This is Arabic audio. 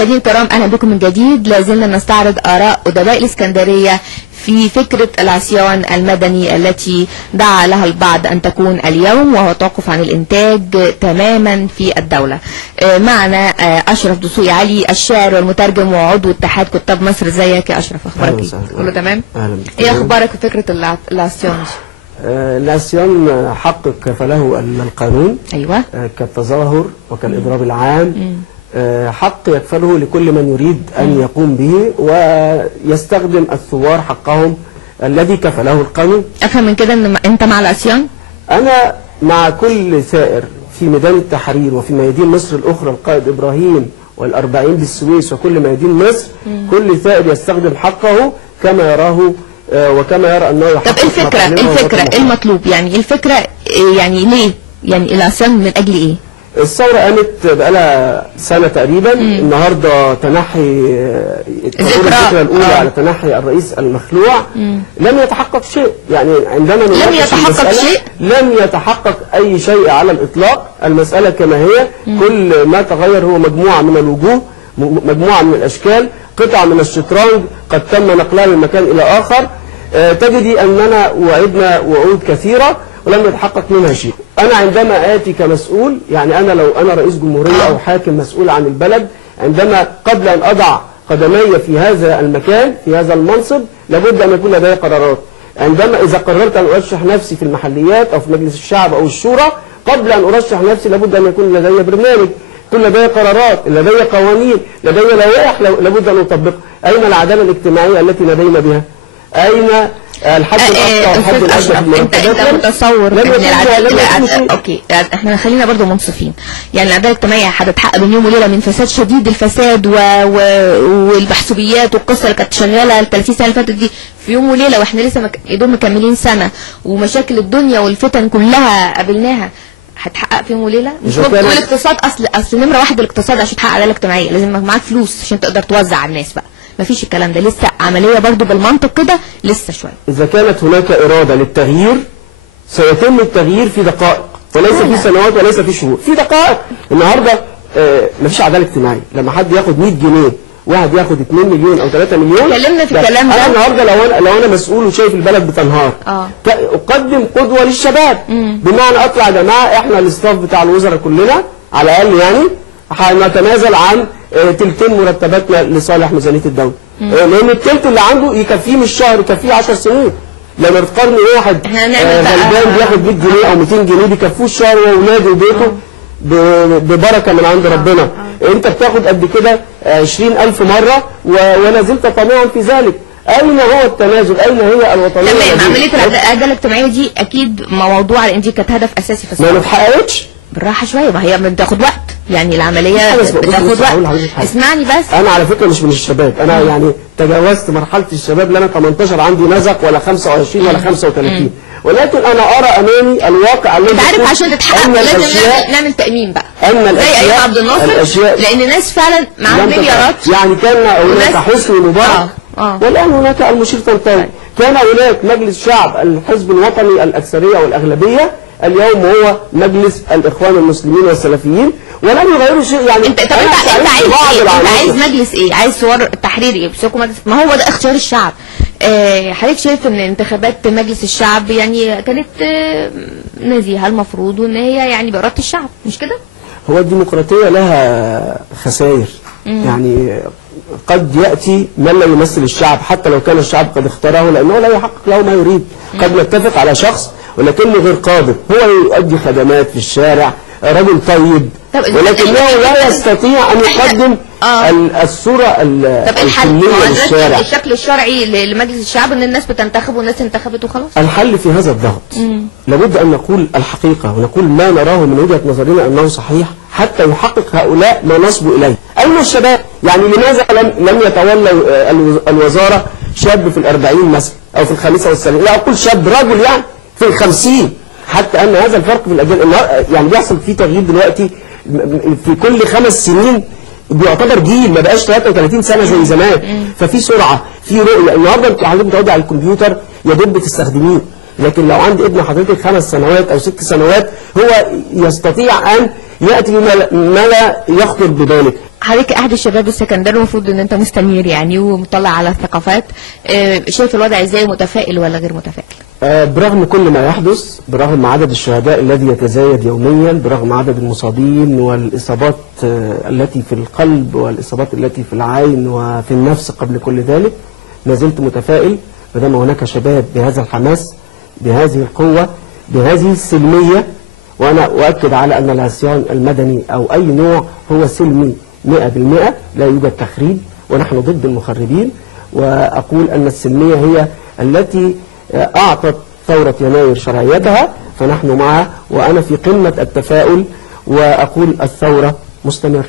مشاهدينا الكرام، اهلا بكم من جديد. لازلنا نستعرض اراء ادباء الاسكندريه في فكره العصيان المدني التي دعا لها البعض ان تكون اليوم، وهو توقف عن الانتاج تماما في الدوله. معنا اشرف دسوقي علي، الشاعر والمترجم وعضو اتحاد كتاب مصر. ازيك يا اشرف؟ اخبارك ايه؟ كله تمام؟ اهلا. ايه اخبارك في فكره العصيان دي؟ العصيان حق كفله القانون. ايوه. كالتظاهر وكالاضراب العام. حق يكفله لكل من يريد أن يقوم به ويستخدم الثوار حقهم الذي كفله القانون. أفهم من كده أن أنت مع العصيان؟ أنا مع كل ثائر في ميدان التحرير وفي ميادين مصر الأخرى، القائد إبراهيم والأربعين بالسويس وكل ميادين مصر. كل ثائر يستخدم حقه كما يراه وكما يرى أنه يحقق. طب الفكرة المطلوب، يعني الفكرة يعني ليه؟ يعني العصيان من أجل إيه؟ الثورة قامت بقالها سنة تقريبا. النهاردة تنحي الفكرة الأولى على تنحي الرئيس المخلوع. لم يتحقق شيء، يعني عندما لم يتحقق شيء؟ لم يتحقق أي شيء على الإطلاق. المسألة كما هي، كل ما تغير هو مجموعة من الوجوه، مجموعة من الأشكال، قطع من الشطرنج قد تم نقلها من مكان إلى آخر. تجدي أننا وعدنا وعود كثيرة ولم يتحقق منها شيء. أنا عندما آتي كمسؤول، يعني أنا لو أنا رئيس جمهورية أو حاكم مسؤول عن البلد، عندما قبل أن أضع قدمي في هذا المكان في هذا المنصب لابد أن يكون لدي قرارات. عندما إذا قررت أن أرشح نفسي في المحليات أو في مجلس الشعب أو الشورى، قبل أن أرشح نفسي لابد أن يكون لدي برنامج، يكون لدي قرارات، لدي قوانين، لدي لوائح لابد أن أطبقها. أين العدالة الاجتماعية التي لدينا بها؟ أين الحد الأقصى والحد الأدنى في المرتبات؟ انت متصور ان اوكي، احنا خلينا برضو منصفين. يعني العداله الاجتماعيه هتتحقق بين يوم وليله من فساد شديد الفساد والمحسوبيات والقصه اللي كانت شغاله ال 30 سنه اللي فاتت دي في يوم وليله، واحنا لسه دول مكملين سنه، ومشاكل الدنيا والفتن كلها قابلناها هتحقق في يوم وليله؟ مش ممكن. الاقتصاد اصل نمره واحد الاقتصاد عشان تحقق عداله اجتماعيه لازم معاك فلوس عشان تقدر توزع على الناس بقى. مفيش الكلام ده، لسه عملية برضو بالمنطق كده لسه شوية. إذا كانت هناك إرادة للتغيير سيتم التغيير في دقائق، وليس في سنوات وليس في شهور، في دقائق. النهاردة مفيش عدالة اجتماعية لما حد ياخد 100 جنيه واحد ياخد 2 مليون أو 3 مليون. اتكلمنا في الكلام ده. أنا النهاردة لو أنا مسؤول وشايف البلد بتنهار، أقدم قدوة للشباب. بمعنى أطلع يا جماعة إحنا الاستاف بتاع الوزراء كلنا على الأقل يعني هنتنازل عن تلتين مرتباتنا لصالح ميزانية الدولة. لأن التلت اللي عنده يكفيه مش شهر، يكفيه 10 سنين. لما تقارن واحد غلبان بياخد 100 جنيه أو 200 جنيه بيكفوه الشهر وأولاده وبيته ببركة من عند ربنا. أنت بتاخد قد كده 20,000 مرة ولا زلت طمعا في ذلك. أين هو التنازل؟ أين هي الوطنية؟ تمام. عملية العدالة الاجتماعية دي أكيد موضوع لأن دي كانت هدف أساسي في الثورة. ما اتحققتش. بالراحة شوية، ما هي بتاخد وقت، يعني العملية بتاخد وقت. اسمعني بس. أنا على فكرة مش من الشباب، أنا يعني تجاوزت مرحلة الشباب، لا أنا 18 عندي نزق ولا 25 ولا 35، ولكن أنا أرى أمامي الواقع الذي أنت عارف عشان تتحقق لازم نعمل تأمين بقى. زي أيام عبد الناصر، لأن الناس فعلا معاها مليارات. يعني كان هناك حسني مبارك والآن هناك المشير طنطاوي. كان هناك مجلس شعب الحزب الوطني الأكثرية والأغلبية، اليوم هو مجلس الإخوان المسلمين والسلفيين، ولم يغيروا شيء. يعني انت عايز مجلس ايه؟ عايز صور التحرير ايه؟ ما هو ده اختيار الشعب. حضرتك شايف ان انتخابات مجلس الشعب يعني كانت نزيهه المفروض، وان هي يعني بإرادة الشعب، مش كده؟ هو الديمقراطية لها خسائر. يعني قد يأتي من لا يمثل الشعب حتى لو كان الشعب قد اختاره، لأنه لا يحقق له ما يريد. قد نتفق على شخص ولكنه غير قادر، هو يؤدي خدمات في الشارع، رجل طيب، ولكنه لا يستطيع أن يقدم الصورة الكلية للشارع. الشكل الشرعي لمجلس الشعب ان الناس بتنتخب والناس انتخبت وخلاص. الحل في هذا الضغط. لابد أن نقول الحقيقة ونقول ما نراه من وجهة نظرنا أنه صحيح حتى يحقق هؤلاء ما نصبوا إليه. أين الشباب؟ يعني لماذا لم يتولى الوزارة شاب في 40 مثلا أو في 35؟ لا أقول شاب، رجل يعني في 50. حتى أن هذا الفرق في الأجيال يعني بيحصل فيه تغيير دلوقتي في كل 5 سنين، بيعتبر جيل، ما بقاش 33 سنة زي زمان. ففي سرعة، في رؤية. النهارده حضرتك بتقعدي على الكمبيوتر يا دوب بتستخدميه، لكن لو عند ابن حضرتك 5 سنوات أو 6 سنوات هو يستطيع أن يأتي بما لا يخطر ببالك. حضرتك احد الشباب السكندري، المفروض ان انت مستنير يعني ومطلع على الثقافات، شايف الوضع ازاي؟ متفائل ولا غير متفائل؟ برغم كل ما يحدث، برغم عدد الشهداء الذي يتزايد يوميا، برغم عدد المصابين والإصابات التي في القلب والإصابات التي في العين وفي النفس قبل كل ذلك، ما زلت متفائل بدل هناك شباب بهذا الحماس، بهذه القوة، بهذه السلمية. وأنا أؤكد على أن العصيان المدني أو أي نوع هو سلمي 100%، لا يوجد تخريب، ونحن ضد المخربين. وأقول أن السلمية هي التي أعطت ثورة يناير شرعيتها، فنحن معها، وأنا في قمة التفاؤل وأقول الثورة مستمرة.